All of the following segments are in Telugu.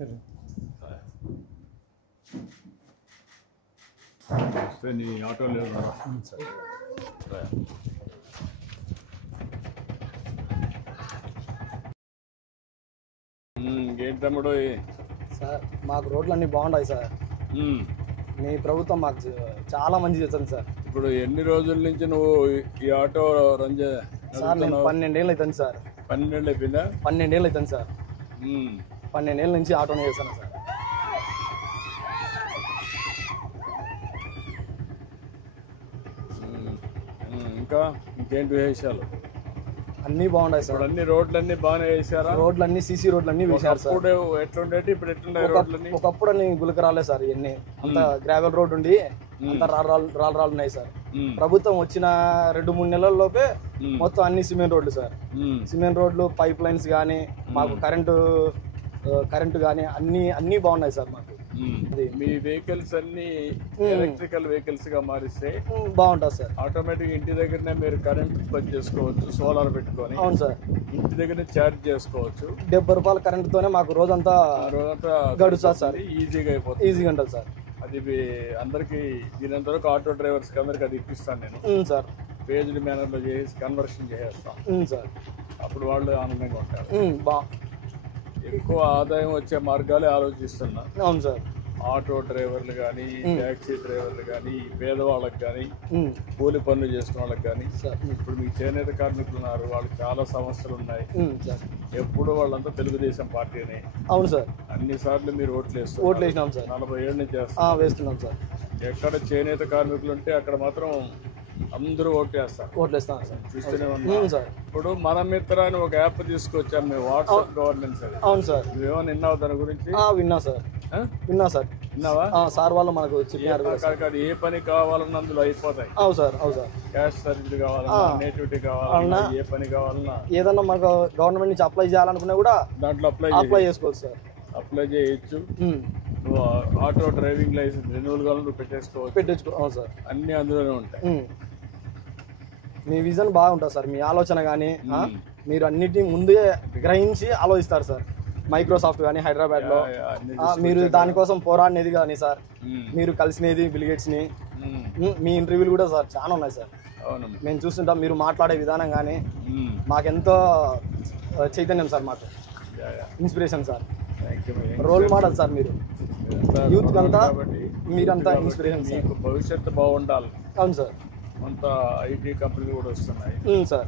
వస్తే నీ ఆటోలో సార్ ఇంకేంటి తమ్ముడు? సార్ మాకు రోడ్లు అన్నీ బాగుంటాయి సార్. మీ ప్రభుత్వం మాకు చాలా మంచి చేస్తుంది సార్. ఇప్పుడు ఎన్ని రోజుల నుంచి నువ్వు ఈ ఆటో రన్ సార్ నేను 12 ఏళ్ళు అవుతుంది సార్. 12 ఏళ్ళు అయిపోయిందా? 12 ఏళ్ళు అవుతుంది సార్. 12 ఏళ్ళ నుంచి ఆటోనే చేస్తాను సార్. ఇంకా ఇంకేంటి విశేషాలు? అన్నీ బాగున్నాయి సార్. అన్ని రోడ్లన్నీ బాగానే వేసారా? రోడ్లన్నీ సీసీ రోడ్లన్నీ వేసారు సార్. ఎట్లుండేటి ఇప్పుడు ఎట్లుండే రోడ్లన్నీ? ఒకప్పుడు అన్ని గులకరాలే సార్. ఇవన్నీ అంత గ్రావెల్ రోడ్ ఉండి అంత రాళ్ళు ఉన్నాయి సార్. ప్రభుత్వం వచ్చిన 2-3 నెలల్లోపే మొత్తం అన్ని సిమెంట్ రోడ్లు సార్. సిమెంట్ రోడ్లు, పైప్ లైన్స్ కానీ, మాకు కరెంటు కానీ అన్ని బాగున్నాయి సార్. మాకు మీ వెహికల్స్ అన్ని ఎలక్ట్రికల్ వెహికల్స్ గా మారిస్తే బాగుంటుంది సార్. ఆటోమేటిక్ ఇంటి దగ్గరనే మీరు కరెంట్ పని చేసుకోవచ్చు. సోలార్ పెట్టుకొని అవును సార్. ఇంటి దగ్గరనే ఛార్జ్ చేసుకోవచ్చు. 70 రూపాయల కరెంట్ తోనే మాకు రోజంతా గడుస్తుంది సార్. ఈజీగా అయిపోతుంది. ఈజీగా ఉంటుంది సార్. అది అందరికి దీనంత వరకు ఆటో డ్రైవర్స్ అందరికి అది ఇప్పిస్తాను నేను సార్. పేజ్డ్ మేనర్ లో చేసి కన్వర్షన్ చేసేస్తాం సార్. అప్పుడు వాళ్ళు ఆనందంగా ఉంటారు. ఎక్కువ ఆదాయం వచ్చే మార్గాలే ఆలోచిస్తున్నా. అవును సార్. ఆటో డ్రైవర్లు కానీ, ట్యాక్సీ డ్రైవర్లు కానీ, పేదవాళ్ళకి కానీ, కూలి పనులు చేసుకున్న వాళ్ళకి కానీ. ఇప్పుడు మీకు చేనేత కార్మికులు ఉన్నారు, వాళ్ళకి చాలా సమస్యలు ఉన్నాయి. ఎప్పుడు వాళ్ళంతా తెలుగుదేశం పార్టీనే. అవును సార్. అన్ని సార్లు మీరు ఓట్లు వేసినాం సార్. 40 ఏళ్ళ నుంచి వేస్తున్నాం సార్. ఎక్కడ చేనేత కార్మికులు ఉంటే అక్కడ మాత్రం అందరూ ఓట్లేస్తాం సార్. చూస్తూనే ఉన్నాం సార్. ఇప్పుడు మన మిత్ర అని ఒక యాప్ తీసుకొచ్చాం మేము, వాట్సాప్ గవర్నెన్స్. అవును సార్. నువ్వేమో విన్నావు దాని గురించి? విన్నా సార్. విన్నావా? సార్ వాళ్ళు మనకు చెప్పారు. అది ఏ పని కావాలన్నా అందులో అయిపోతాయి. అవును సార్. అవును సార్. క్యాష్ సర్వీస్ కావాలన్నా, నేటివిటీ కావాలన్నా, ఏ పని కావాలన్నా, ఏదన్నా మనకు గవర్నమెంట్ నుంచి అప్లై చేయాలనుకున్నా కూడా దాంట్లో అప్లై చేసుకోవచ్చు సార్. అప్లై చేయొచ్చు. నువ్వు ఆటో డ్రైవింగ్ లైసెన్స్ రెన్యువల్ కావాలని నువ్వు పెట్టేసుకో. అవును సార్. అన్ని అందులోనే ఉంటాయి. మీ విజన్ బాగుంటుంది సార్. మీ ఆలోచన కానీ మీరు అన్నిటిని ముందే గ్రహించి ఆలోచిస్తారు సార్. మైక్రోసాఫ్ట్ కానీ హైదరాబాద్ లో మీరు దానికోసం పోరాడినది కానీ సార్, మీరు కలిసినది బిల్ గేట్స్ ని, మీ ఇంటర్వ్యూలు కూడా సార్ చాలా ఉన్నాయి సార్. మేము చూస్తుంటాం. మీరు మాట్లాడే విధానం కానీ మాకెంతో చైతన్యం సార్. మాకు inspiration sir. Role model sir. మీరు యూత్ అంతా మీరంతా ఇన్స్పిరేషన్ సార్. భవిష్యత్తు బాగుండాలి. అవును సార్. అంతా ఐటీ కంపెనీలు కూడా వస్తున్నాయి సార్.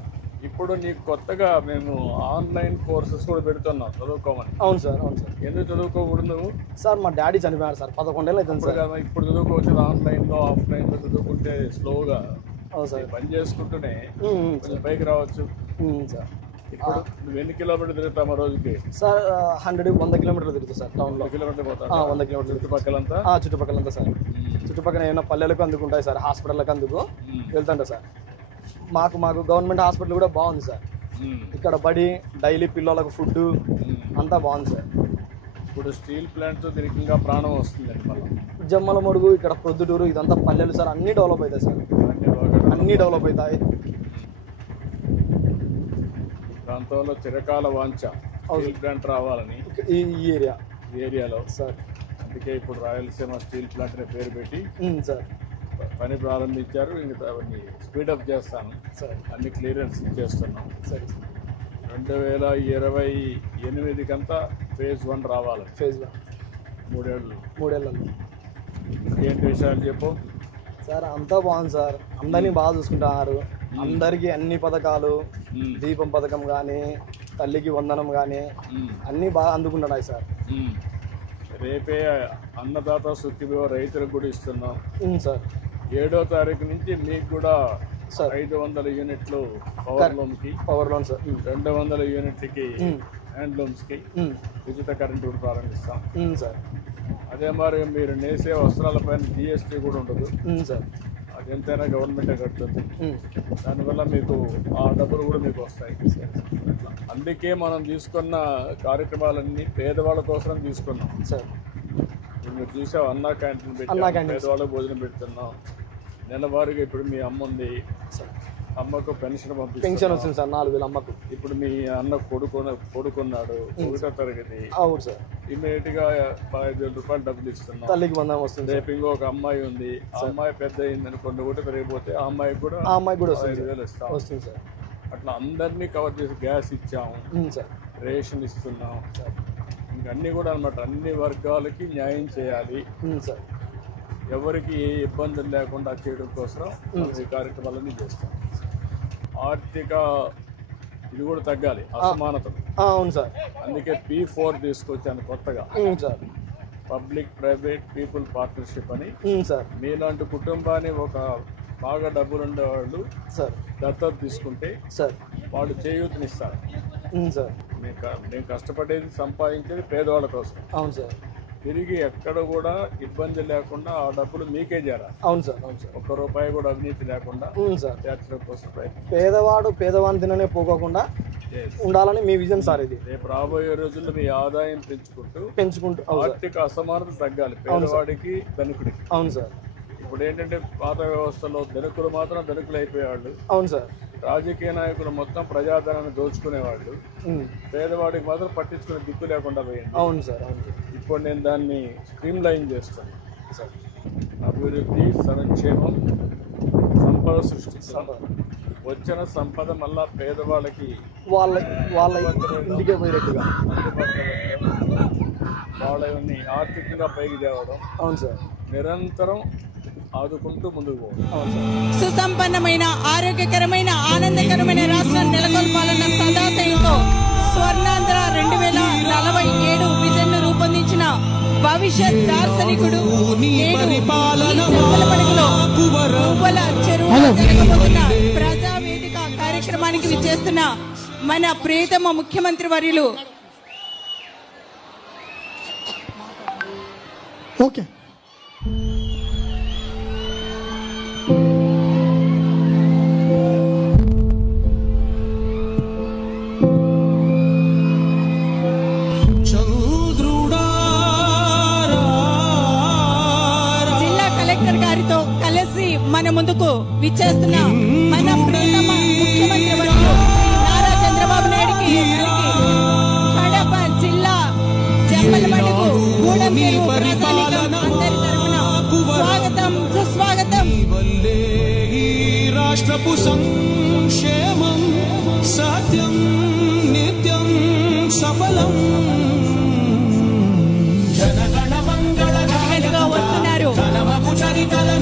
ఇప్పుడు నీకు కొత్తగా మేము ఆన్లైన్ కోర్సెస్ కూడా పెడుతున్నాం చదువుకోమని. అవును సార్. అవును సార్. ఎందుకు చదువుకోకూడదు నువ్వు? సార్ మా డాడీ చనిపోయారు సార్. 11 ఏళ్ళు అవుతుంది సార్. ఇప్పుడు చదువుకోవచ్చు. ఆన్లైన్లో ఆఫ్లైన్లో చదువుకుంటే స్లోగా పని చేసుకుంటూనే కొంచెం పైకి రావచ్చు సార్. ఇప్పుడు నువ్వు ఎన్ని కిలోమీటర్లు తిరుగుతామా రోజుకి? సార్ 100 కిలోమీటర్లు తిరుగుతా సార్. టౌన్లో 100 కిలోమీటర్లు పోతా. 100 కిలోమీటర్లు చుట్టుపక్కలంతా సార్. చుట్టుపక్కల ఏమైనా పల్లెలకు అందుకుంటాయి సార్, హాస్పిటల్కి అందుకు వెళ్తుంటా సార్. మాకు గవర్నమెంట్ హాస్పిటల్ కూడా బాగుంది సార్. ఇక్కడ బడి, డైలీ పిల్లలకు ఫుడ్ అంతా బాగుంది సార్. ఇప్పుడు స్టీల్ ప్లాంట్తో దీనికి ఇంకా ప్రాణం వస్తుందండి. మళ్ళీ జమ్మల మడుగు, ఇక్కడ ప్రొద్దుటూరు, ఇదంతా పల్లెలు సార్. అన్నీ డెవలప్ అవుతాయి సార్. అన్నీ డెవలప్ అవుతాయి. ప్రాంతంలో చిరకాల వాంఛ స్టీల్ ప్లాంట్ రావాలని ఈ ఏరియాలో సార్. అందుకే ఇప్పుడు రాయలసీమ స్టీల్ ప్లాంట్ అనే పేరు పెట్టి సార్ పని ప్రారంభించారు. ఇంకా అవన్నీ స్పీడప్ చేస్తాను సార్. అన్ని క్లియరెన్స్ ఇచ్చేస్తున్నాం సరే. 2028 కంతా ఫేజ్ 1 రావాలి. ఫేజ్ 1 3 ఏళ్ళలో. ఇంకేంటి విషయాలు చెప్పు సార్. అంతా బాగుంది సార్. అందరినీ బాగా చూసుకుంటున్నారు. అందరికీ అన్ని పథకాలు, దీపం పథకం కానీ, తల్లికి వందనం కానీ అన్నీ బాగా అందుకుంటున్నాయి సార్. రేపే అన్నదాత సుఖీభవ రైతులకు కూడా ఇస్తున్నాం సార్. 7వ తారీఖు నుంచి మీకు కూడా 500 యూనిట్లు పవర్ లోన్ సార్. 200 యూనిట్లకి హ్యాండ్లూమ్స్కి ఉచిత కరెంటు కూడా ప్రారంభిస్తాం సార్. అదే మరి మీరు నేసే వస్త్రాలపైన GST కూడా ఉండదు సార్. అది ఎంతైనా గవర్నమెంటే కడుతుంది. దానివల్ల మీకు ఆ డబ్బులు కూడా మీకు వస్తాయి. అందుకే మనం తీసుకున్న కార్యక్రమాలన్నీ పేదవాళ్ళ కోసం తీసుకున్నాం సార్. మీరు చూసావు, అన్నా క్యాంటీన్ పెట్టి పేదవాళ్ళకి భోజనం పెడుతున్నాం. నెలవారీగా ఇప్పుడు మీ అమ్మ ఉంది, అమ్మకు పెన్షన్ వస్తుంది సార్. 4,000 అమ్మకు. ఇప్పుడు మీ అన్న కొడుకున్నాడు 1వ తరగతి. అవును సార్. ఇమీడియట్ గా 15,000 రూపాయలు డబ్బులు ఇస్తున్నాం. తల్లికి బంధం వస్తుంది. రేపు ఇంకొక అమ్మాయి ఉంది, ఆ అమ్మాయి పెద్ద అయింది అనుకోండి, ఒకటి పెరిగిపోతే ఆ అమ్మాయికి కూడా 5,000 ఇస్తాం. వస్తుంది సార్. అట్లా అందరినీ కవర్ చేసి గ్యాస్ ఇచ్చాము సార్, రేషన్ ఇస్తున్నాం సార్. ఇంకా అన్ని కూడా అనమాట అన్ని వర్గాలకి న్యాయం చేయాలి సార్. ఎవరికి ఏ ఇబ్బందులు లేకుండా చేయడం కోసం ఈ కార్యక్రమాలన్నీ చేస్తాం. ఆర్థిక ఇది కూడా తగ్గాలి, అసమానతలు. అవును సార్. అందుకే P4 తీసుకొచ్చాను కొత్తగా, sir. Public private people partnership అని. సార్, మీలాంటి కుటుంబాన్ని ఒక బాగా డబ్బులు ఉండేవాళ్ళు సార్ దత్తత తీసుకుంటే సార్ వాళ్ళు చేయూతనిస్తారు సార్. నేను కష్టపడేది సంపాదించేది పేదవాళ్ళ కోసం. అవును సార్. తిరిగి ఎక్కడ కూడా ఇబ్బంది లేకుండా ఆ డబ్బులు మీకే చేరాలి. అవును సార్. అవును సార్. 1 రూపాయి కూడా అవినీతి లేకుండా సార్ చేర్చడం కోసం ప్రయత్నం. పేదవాడు పేదవాని తిననే పోకోకుండా ఉండాలని మీ విజన్ సార్ ఇది. రేపు రాబోయే రోజుల్లో మీ ఆదాయం పెంచుకుంటూ ఆర్థిక అసమానత తగ్గాలి పేదవాడికి ధనికుడికి. అవును సార్. ఇప్పుడు ఏంటంటే పాత వ్యవస్థలో ధనికులు మాత్రం ధనికులు అయిపోయేవాళ్ళు. అవును సార్. రాజకీయ నాయకులు మొత్తం ప్రజాధనాన్ని దోచుకునేవాళ్ళు, పేదవాడికి మాత్రం పట్టించుకునే దిక్కు లేకుండా పోయింది. అవును సార్. అవును. ఇప్పుడు నేను దాన్ని స్ట్రీమ్ లైన్ చేస్తాను సార్. అభివృద్ధి, సంక్షేమం, సంపద సృష్టిస్తాం. వచ్చిన సంపద మళ్ళా పేదవాళ్ళకి వాళ్ళ ఇంటికే పోయేట్టుగా వాళ్ళని ఆర్థికంగా పైకి తేవడం. అవును సార్. నిరంతరం ఆదుకుంటూ ముందుకు పోవడం. సుసంపన్నమైన, ఆరోగ్యకరమైన, ఆనందకరమైన రాష్ట్రాన్ని నెలకొల్పాలన్న సదాశయంతో స్వర్ణాంధ్ర 2047 విజన్ ను రూపొందించిన భవిష్యత్ దార్శనికుడు, ప్రజావేదిక కార్యక్రమానికి విచ్చేస్తున్న మన ప్రియతమ ముఖ్యమంత్రి వర్యులు ఓకే గారితో కలిసి మన ముందుకు విచ్చేస్తున్న మన ప్రియతమ ముఖ్యమంత్రి వర్యులు నారా చంద్రబాబు నాయుడుకి కడప జిల్లా జమ్మలమడుగు గూడెంచెరువు ప్రజానీకం అందరి తరపున స్వాగతం, సుస్వాగతం. రాష్ట్రపు సంక్షేమం సత్యం నిత్యం సఫలం. వస్తున్నారు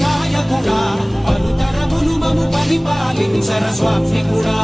నాయకుడా పలుతరములు మము పరిపాలించర స్వామి కూడా.